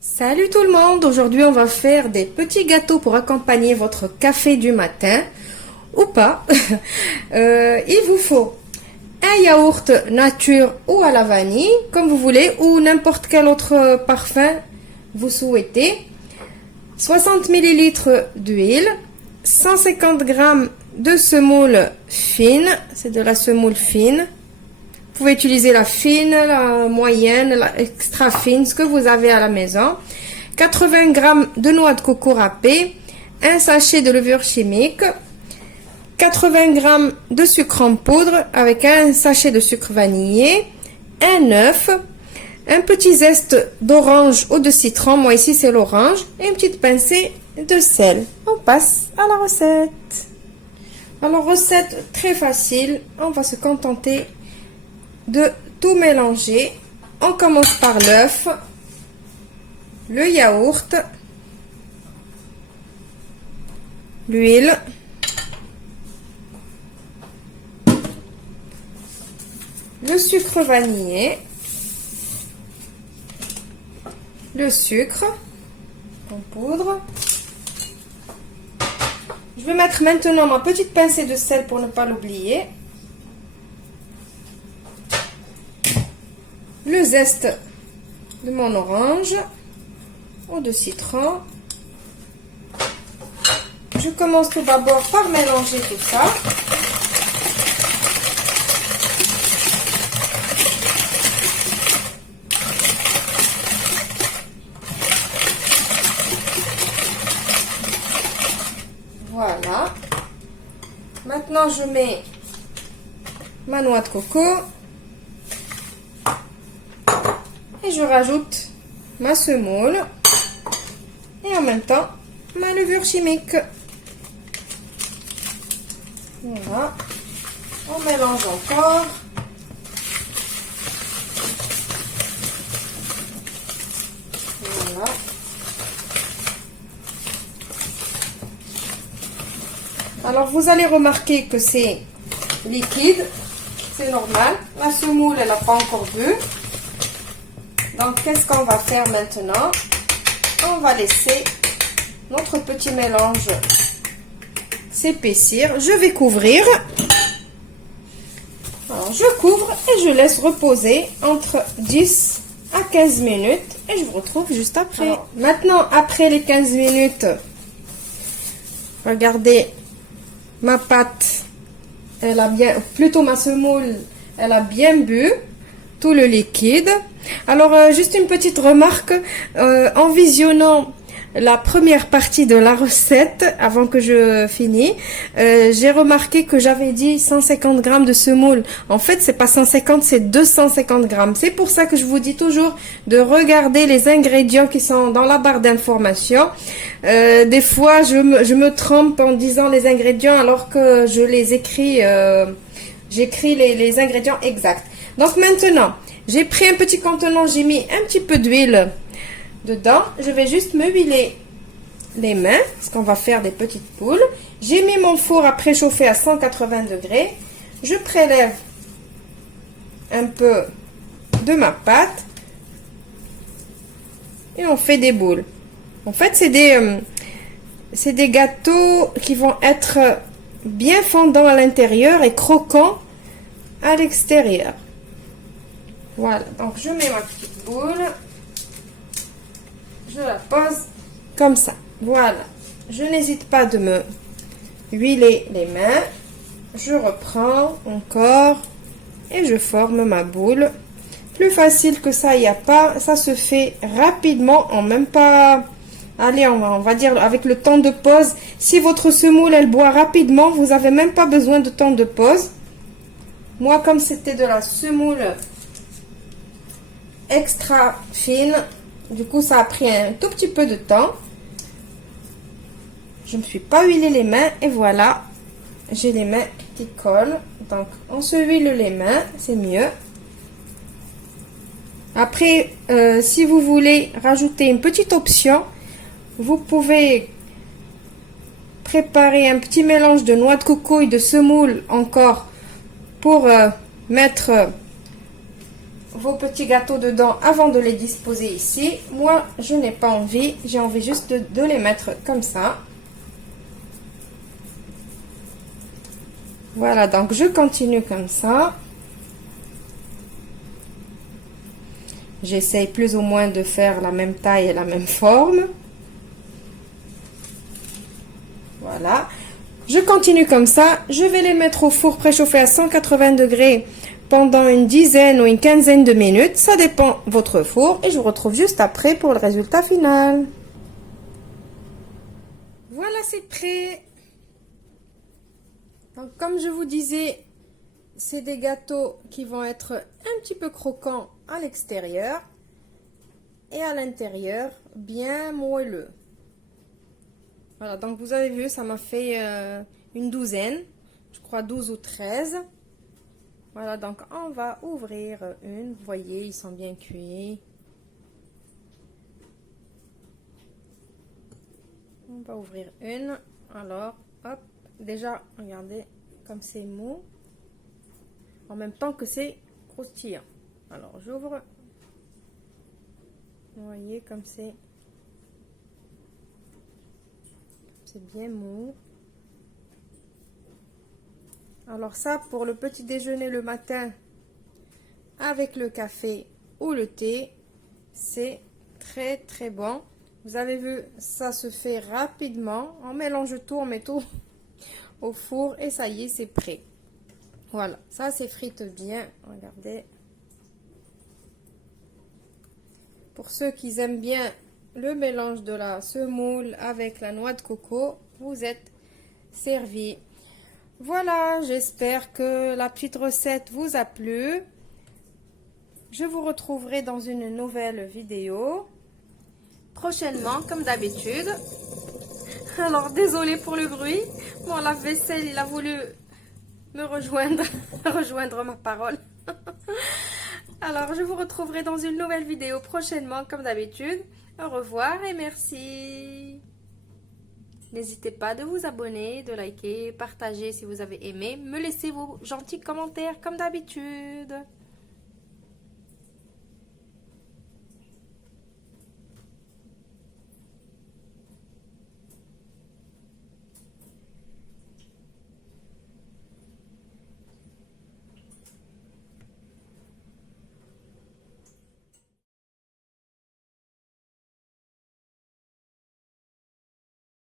Salut tout le monde, aujourd'hui on va faire des petits gâteaux pour accompagner votre café du matin ou pas. Il vous faut un yaourt nature ou à la vanille comme vous voulez ou n'importe quel autre parfum vous souhaitez, 60 ml d'huile, 150 g de semoule fine, c'est de la semoule fine. Vous pouvez utiliser la fine, la moyenne, la extra fine, ce que vous avez à la maison. 80 g de noix de coco râpée, un sachet de levure chimique, 80 g de sucre en poudre avec un sachet de sucre vanillé, un œuf, un petit zeste d'orange ou de citron, moi ici c'est l'orange, et une petite pincée de sel. On passe à la recette. Alors recette très facile, on va se contenter de tout mélanger. On commence par l'œuf, le yaourt, l'huile, le sucre vanillé, le sucre en poudre. Je vais mettre maintenant ma petite pincée de sel pour ne pas l'oublier. Le zeste de mon orange ou de citron. Je commence tout d'abord par mélanger tout ça. Voilà. Maintenant, je mets ma noix de coco. Et je rajoute ma semoule et en même temps ma levure chimique. Voilà. On mélange encore. Voilà. Alors vous allez remarquer que c'est liquide, c'est normal. La semoule, elle n'a pas encore bu. Donc, qu'est-ce qu'on va faire maintenant? On va laisser notre petit mélange s'épaissir. Je vais couvrir. Alors, je couvre et je laisse reposer entre 10 à 15 minutes. Et je vous retrouve juste après. Alors, maintenant, après les 15 minutes, regardez, ma pâte, elle a bien, plutôt ma semoule, elle a bien bu tout le liquide. Alors juste une petite remarque, en visionnant la première partie de la recette avant que je finisse, j'ai remarqué que j'avais dit 150 g de semoule. En fait c'est pas 150, c'est 250 g. C'est pour ça que je vous dis toujours de regarder les ingrédients qui sont dans la barre d'information. Des fois je me trompe en disant les ingrédients alors que je les écris, j'écris les ingrédients exacts. Donc maintenant, j'ai pris un petit contenant, j'ai mis un petit peu d'huile dedans. Je vais juste me huiler les mains, parce qu'on va faire des petites boules. J'ai mis mon four à préchauffer à 180 degrés. Je prélève un peu de ma pâte et on fait des boules. En fait, c'est des gâteaux qui vont être bien fondants à l'intérieur et croquants à l'extérieur. Voilà, donc je mets ma petite boule, je la pose comme ça. Voilà, je n'hésite pas de me huiler les mains. Je reprends encore et je forme ma boule. Plus facile que ça, il n'y a pas. Ça se fait rapidement, en même pas... Allez, on va dire avec le temps de pause. Si votre semoule, elle boit rapidement, vous n'avez même pas besoin de temps de pause. Moi, comme c'était de la semoule extra fine, du coup ça a pris un tout petit peu de temps. Je ne me suis pas huilé les mains et voilà, j'ai les mains qui collent. Donc on se huile les mains, c'est mieux. Après, si vous voulez rajouter une petite option, vous pouvez préparer un petit mélange de noix de coco et de semoule encore pour mettre vos petits gâteaux dedans avant de les disposer ici. Moi, je n'ai pas envie. J'ai envie juste de les mettre comme ça. Voilà, donc je continue comme ça. J'essaye plus ou moins de faire la même taille et la même forme. Voilà. Je continue comme ça. Je vais les mettre au four préchauffé à 180 degrés pendant une dizaine ou une quinzaine de minutes. Ça dépend de votre four. Et je vous retrouve juste après pour le résultat final. Voilà, c'est prêt. Donc, comme je vous disais, c'est des gâteaux qui vont être un petit peu croquants à l'extérieur et à l'intérieur bien moelleux. Voilà, donc vous avez vu, ça m'a fait une douzaine, je crois 12 ou 13. Voilà, donc on va ouvrir une. Vous voyez, ils sont bien cuits. On va ouvrir une. Alors, hop, déjà, regardez comme c'est mou. En même temps que c'est croustillant. Alors, j'ouvre. Vous voyez comme c'est bien mou. Alors ça, pour le petit déjeuner le matin avec le café ou le thé, c'est très très bon. Vous avez vu, ça se fait rapidement. On mélange tout, on met tout au four et ça y est, c'est prêt. Voilà, ça s'effrite bien. Regardez. Pour ceux qui aiment bien le mélange de la semoule avec la noix de coco, vous êtes servis. Voilà, j'espère que la petite recette vous a plu. Je vous retrouverai dans une nouvelle vidéo prochainement, comme d'habitude. Alors, désolé pour le bruit. Mon lave-vaisselle, il a voulu me rejoindre, rejoindre ma parole. Alors, je vous retrouverai dans une nouvelle vidéo prochainement, comme d'habitude. Au revoir et merci. N'hésitez pas de vous abonner, de liker, partager si vous avez aimé. Me laissez vos gentils commentaires, comme d'habitude.